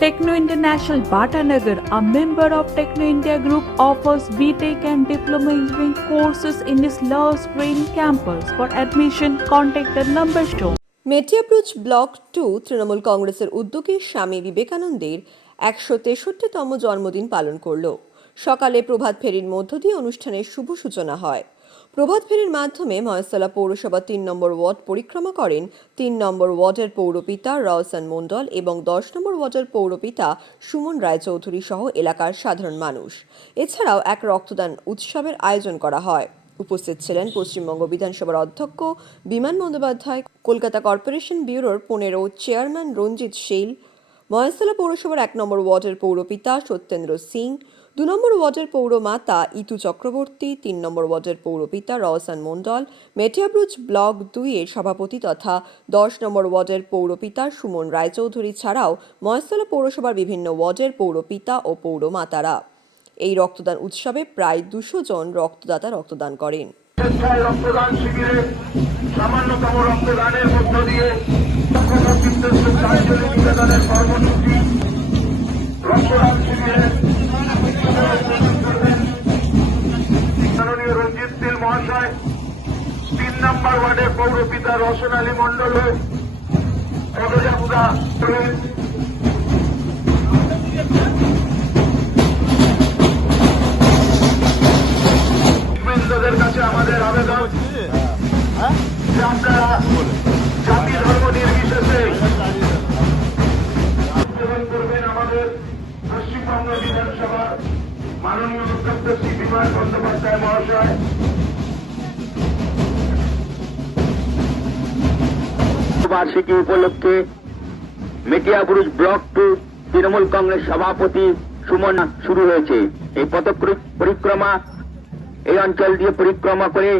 Techno International Bhatanagar, a member of Techno India Group, offers BTEC and Diploma Engineering courses in its Love Green campus. For admission, contact the number shown. Metiabruz block two Trinamool কংগ্রেসের উদ্যোগে স্বামী বিবেকানন্দের একশো তেষট্টিতম জন্মদিন পালন করল সকালে প্রভাত ফেরির মধ্য দিয়ে অনুষ্ঠানের শুভ সূচনা হয় প্রভাত ফেরির মাধ্যমে মহেশতলা পৌরসভা তিন নম্বর ওয়ার্ড পরিক্রমা করেন তিন নম্বর ওয়ার্ডের পৌরপিতা রওসান মণ্ডল এবং দশ নম্বর ওয়ার্ডের পৌরপিতা সুমন রায়চৌধুরী সহ এলাকার সাধারণ মানুষ। এছাড়াও এক রক্তদান উৎসবের আয়োজন করা হয়। উপস্থিত ছিলেন পশ্চিমবঙ্গ বিধানসভার অধ্যক্ষ বিমান বন্দ্যোপাধ্যায়, কলকাতা কর্পোরেশন ব্যুরোর পনেরো চেয়ারম্যান রঞ্জিত শীল, মহেশতলা পৌরসভার এক নম্বর ওয়ার্ডের পৌরপিতা সত্যেন্দ্র সিং দু নম্বর ওয়ার্ডের পৌরমাতা ইতু চক্রবর্তী, তিন নম্বর ওয়ার্ডের পৌরপিতা রওসান মণ্ডল মেটিয়াব্রুজ ব্লক দুইয়ের সভাপতি তথা দশ নম্বর ওয়ার্ডের পৌরপিতা সুমন রায়চৌধুরী ছাড়াও মহেশতলা পৌরসভার বিভিন্ন ওয়ার্ডের পৌরপিতা ও পৌরমাতারা। এই রক্তদান উৎসবে প্রায় দুশো জন রক্তদাতা রক্তদান করেন। রক্তদান শিবিরে সামান্যতম রক্তদানের মধ্য দিয়ে রক্তদান শিবিরে মাননীয় রঞ্জিত সিল মহাশয়, তিন নম্বর ওয়ার্ডের পৌরপিতা রসন আলী মণ্ডল পদযাত্রা কাছে আমাদের আবেদন যে পশ্চিমবঙ্গ বিধানসভার মাননীয় অধ্যক্ষ শ্রী বিমান বন্দ্যোপাধ্যায় মহাশয়। বার্ষিকী উপলক্ষে মেটিয়াপুরুষ ব্লক টু তৃণমূল কংগ্রেস সভাপতি সুমন শুরু হয়েছে। এই পথ পরিক্রমা, এই অঞ্চল দিয়ে পরিক্রমা করে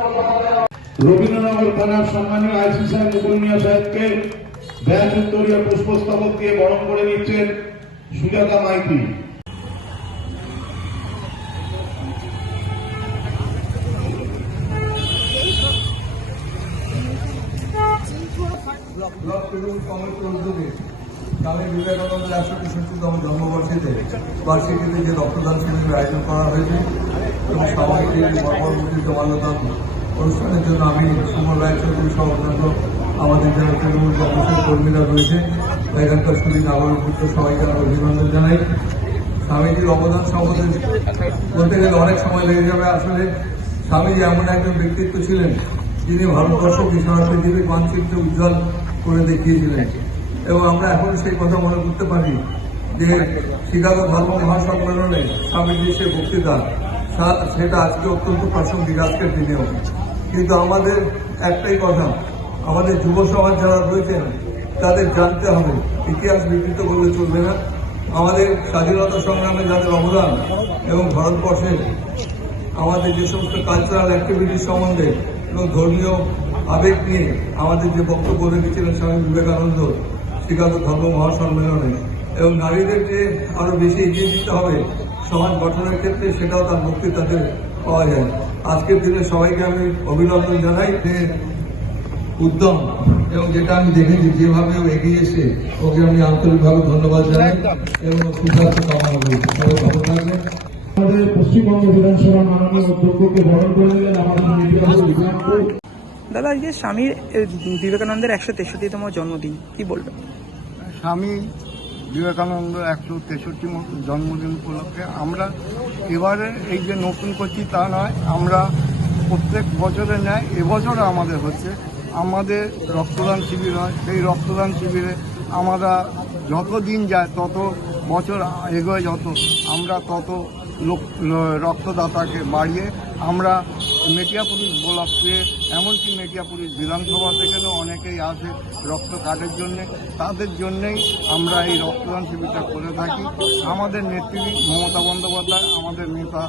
বন্দ্যোপাধ্যায় রবীন্দ্রনগর থানার সম্মানীয় আইসি সাহেব মুকুল মিয়া সাহেবকে ব্যাস উত্তরীয় পুষ্পস্তবক দিয়ে বরণ করে নিচ্ছেন সুজাতা মাইতি। স্বামী বিবেকানন্দের একশো তেষট্টিতম জন্মবর্ষিতে বার্ষিকীতে যে রক্তদান শিবিরের আয়োজন করা হয়েছে এবং অনুষ্ঠানের জন্য আমি সুমন রায়চৌধুরী সহ অন্যান্য আমাদের যারা তৃণমূল কংগ্রেসের কর্মীরা রয়েছে, এখানকার সুরী নাগরিক সবাইকে আমি অভিনন্দন জানাই। স্বামীজির অবদান সম্বন্ধে বলতে গেলে অনেক সময় লেগে যাবে আসলে। স্বামীজি এমন একজন ব্যক্তিত্ব ছিলেন, যিনি ভারতবর্ষকে সারা পৃথিবীর মানচিত্রে উজ্জ্বল করে দেখিয়েছিলেন। এবং আমরা এখন সেই কথা মনে করতে পারি যে শিকাগো ধর্ম মহাসম্মেলনে স্বামীজির সে বক্তৃতা সেটা আজকে অত্যন্ত প্রাসঙ্গিক আজকের দিনেও। কিন্তু আমাদের একটাই কথা, আমাদের যুব সমাজ যারা রয়েছেন, তাদের জানতে হবে, ইতিহাস বিকৃত করলে চলবে না। আমাদের স্বাধীনতা সংগ্রামে যাদের অবদান এবং ভারতবর্ষের আমাদের যে সমস্ত কালচারাল অ্যাক্টিভিটিস সম্বন্ধে এবং ধর্মীয় আবেগ নিয়ে আমাদের যে বক্তব্য রেখেছিলেন স্বামী বিবেকানন্দ শিকাগো ধর্ম মহাসম্মেলনে, এবং নারীদেরকে আরও বেশি এগিয়ে দিতে হবে সমাজ গঠনের ক্ষেত্রে, সেটাও তার বক্তৃতাতে পাওয়া যায়। আজকের দিনে সবাইকে আমি অভিনন্দন জানাই যে উদ্যম, এবং যেটা আমি দেখেছি, যেভাবে ও এগিয়ে এসে ওকে আমি আন্তরিকভাবে ধন্যবাদ জানাই, এবং সুস্বাস্থ্য কামনা করি। সবাই ভালো থাকবেন। আমাদের পশ্চিমবঙ্গ বিধানসভার মাননীয় অধ্যক্ষকে বরণ করে নিলেন আমাদের দাদা, আজকে স্বামী বিবেকানন্দের একশো তেষট্টিতম জন্মদিন, কি বলবেন স্বামী বিবেকানন্দ একশো তেষট্টি জন্মদিন উপলক্ষে আমরা এবারে এই যে নতুন করছি তা নয়, আমরা প্রত্যেক বছরে নেয় এবছরও আমাদের হচ্ছে। আমাদের রক্তদান শিবির হয়, সেই রক্তদান শিবিরে আমরা যত দিন যায়, তত বছর এগোয় যত, আমরা তত রক্তদাতাকে বাড়িয়ে আমরা মেটিয়াপুরুষ ব্লককে এমনকি মেটিয়াপুরুষ বিধানসভা থেকেও অনেকেই আসে রক্ত কার্ডের জন্য। তাদের জন্যেই আমরা এই রক্তদান শিবিরটা করে থাকি। আমাদের নেত্রী মমতা বন্দ্যোপাধ্যায়, আমাদের নেতা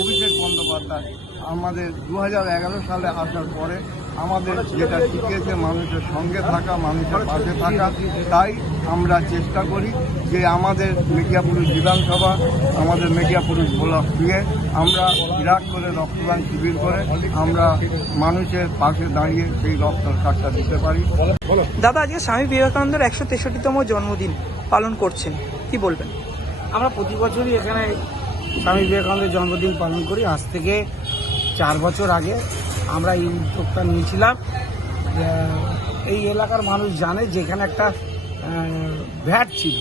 অভিষেক বন্দ্যোপাধ্যায়, আমাদের দু হাজার এগারো সালে আসার পরে আমাদের যেটা শিখিয়েছে মানুষের সঙ্গে থাকা মানুষের পাশে থাকা তাই আমরা চেষ্টা করি যে আমাদের মেটিয়াপুরুষ বিধানসভা আমাদের মেটিয়াপুরুষ ব্লক দিয়ে আমরা বিরাট করে রক্তদান শিবির করে আমরা মানুষের পাশে দাঁড়িয়ে সেই রক্ত কার্ডটা দিতে পারি। দাদা আজকে স্বামী বিবেকানন্দের একশো তেষট্টিতম জন্মদিন পালন করছেন। কি বলবেন? আমরা প্রতি বছরই এখানে স্বামী বিবেকানন্দের জন্মদিন পালন করি। আজ থেকে চার বছর আগে আমরা এই উদ্যোগটা নিয়েছিলাম। এই এলাকার মানুষ জানে যে এখানে একটা ভ্যাট ছিল।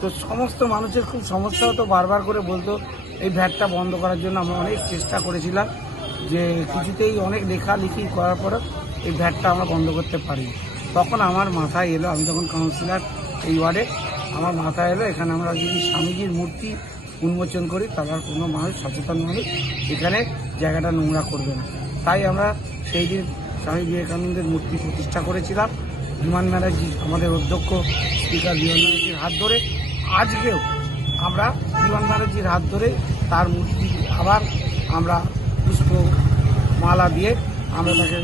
তো সমস্ত মানুষের খুব সমস্যা হতো বারবার করে বলতো, এই ভ্যাটটা বন্ধ করার জন্য আমরা অনেক চেষ্টা করেছিলাম যে কিছুতেই অনেক লেখালেখি করার পরে এই ভ্যাটটা আমরা বন্ধ করতে পারি। তখন আমার মাথায় এলো, আমি তখন কাউন্সিলর এই ওয়ার্ডে, আমার মাথায় এলো, এখানে আমরা যদি স্বামীজির মূর্তি উন্মোচন করি, তাহলে কোনো মানুষ সচেতন মানুষ এখানে জায়গাটা নোংরা করবে না। তাই আমরা সেই দিন স্বামী বিবেকানন্দের মূর্তি প্রতিষ্ঠা করেছিলাম। বিমান ব্যানার্জি আমাদের অধ্যক্ষ স্পিকার বিমান ব্যানার্জির হাত ধরে। আজকেও আমরা বিমান ব্যানার্জির হাত ধরে তার মূর্তি আবার আমরা পুষ্প মালা দিয়ে আমরা তাকে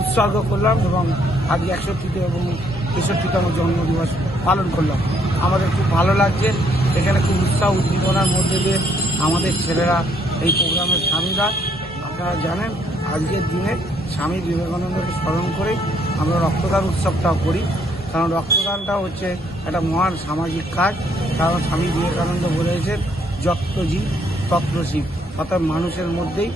উৎসর্গ করলাম এবং আজ একষট্টিতে এবং তেষট্টিতম জন্মদিবস পালন করলাম। আমাদের খুব ভালো লাগছে। এখানে খুব উৎসাহ উদ্দীপনার মধ্যে দিয়ে আমাদের ছেলেরা এই প্রোগ্রামের সামিল হয় আপনারা জানেন আজকের দিনে স্বামী বিবেকানন্দকে স্মরণ করেই আমরা রক্তদান উৎসবটাও করি। কারণ রক্তদানটা হচ্ছে একটা মহান সামাজিক কাজ। কারণ স্বামী বিবেকানন্দ বলেছেন যত্র জীব শিব অর্থাৎ মানুষের মধ্যেই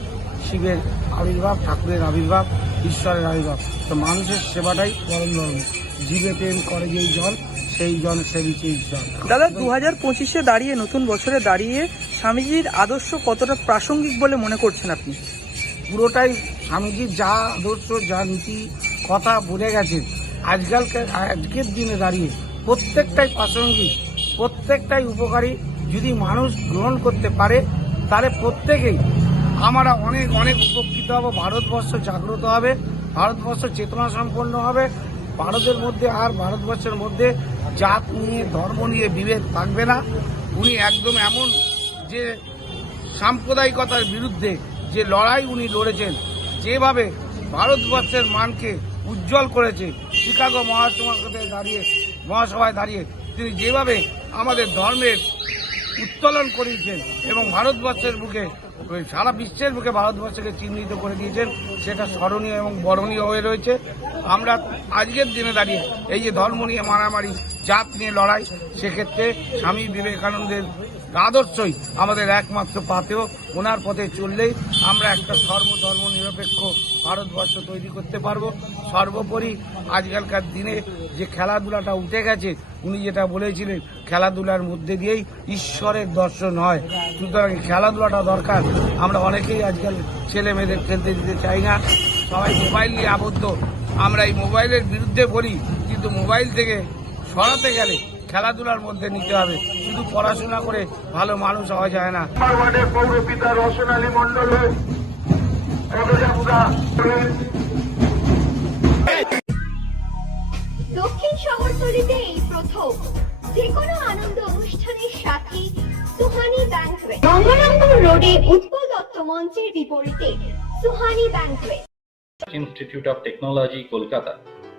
শিবের আবির্ভাব, ঠাকুরের আবির্ভাব, ঈশ্বরের আবির্ভাব। তো মানুষের সেবাটাই পরম ধর্ম। জীবে প্রেম করে যেই জল, সেই জল সেবিছে ঈশ্বর দাদা দু হাজার পঁচিশে দাঁড়িয়ে, নতুন বছরে দাঁড়িয়ে স্বামীজির আদর্শ কতটা প্রাসঙ্গিক বলে মনে করছেন আপনি? পুরোটাই স্বামীজির যা আদর্শ, যা নীতি, কথা বলে গেছেন আজকালকার আজকের দিনে দাঁড়িয়ে প্রত্যেকটাই প্রাসঙ্গিক, প্রত্যেকটাই উপকারী। যদি মানুষ গ্রহণ করতে পারে, তাহলে প্রত্যেকেই আমরা অনেক অনেক উপকৃত হব। ভারতবর্ষ জাগ্রত হবে, ভারতবর্ষ চেতনা সম্পন্ন হবে। ভারতের মধ্যে আর ভারতবর্ষের মধ্যে জাত নিয়ে, ধর্ম নিয়ে বিভেদ থাকবে না। উনি একদম এমন যে সাম্প্রদায়িকতার বিরুদ্ধে যে লড়াই উনি লড়েছেন, যেভাবে ভারতবর্ষের মানকে উজ্জ্বল করেছে, শিকাগো মহাসমাজে দাঁড়িয়ে, মহাসভায় দাঁড়িয়ে তিনি যেভাবে আমাদের ধর্মের উত্তোলন করিয়েছেন এবং ভারতবর্ষের বুকে সারা বিশ্বের বুকে ভারতবর্ষকে চিহ্নিত করে দিয়েছেন, সেটা স্মরণীয় এবং বরণীয় হয়ে রয়েছে। আমরা আজকের দিনে দাঁড়িয়ে এই যে ধর্ম নিয়ে মারামারি, জাত নিয়ে লড়াই, সেক্ষেত্রে স্বামী বিবেকানন্দের আদর্শই আমাদের একমাত্র পাতেও। ওনার পথে চললেই আমরা একটা সর্বধর্ম নিরপেক্ষ ভারতবর্ষ তৈরি করতে পারব। সর্বোপরি আজকালকার দিনে যে খেলাধুলাটা উঠে গেছে, উনি যেটা বলেছিলেন, খেলাধুলার মধ্যে দিয়েই ঈশ্বরের দর্শন হয়। সুতরাং খেলাধুলাটা দরকার। আমরা অনেকেই আজকাল ছেলে মেয়েদের খেলতে দিতে চাই না। সবাই মোবাইল নিয়ে আবদ্ধ। আমরা এই মোবাইলের বিরুদ্ধে বলি কিন্তু মোবাইল থেকে সরাতে গেলে খেলাধুলার মধ্যে নিতে হবে। শুধু পড়াশোনা করে ভালো মানুষ হওয়া যায় না। পৌরপিতা রোশন মন্ডল দক্ষিণ শহরতলিতে এই প্রথম যে কোনো আনন্দ অনুষ্ঠানের সাথে সুহানি ব্যাংকুয়েট গঙ্গারামপুর রোডে উৎপল দত্ত মঞ্চের বিপরীতে Suhani banquet Institute of Technology, Kolkata,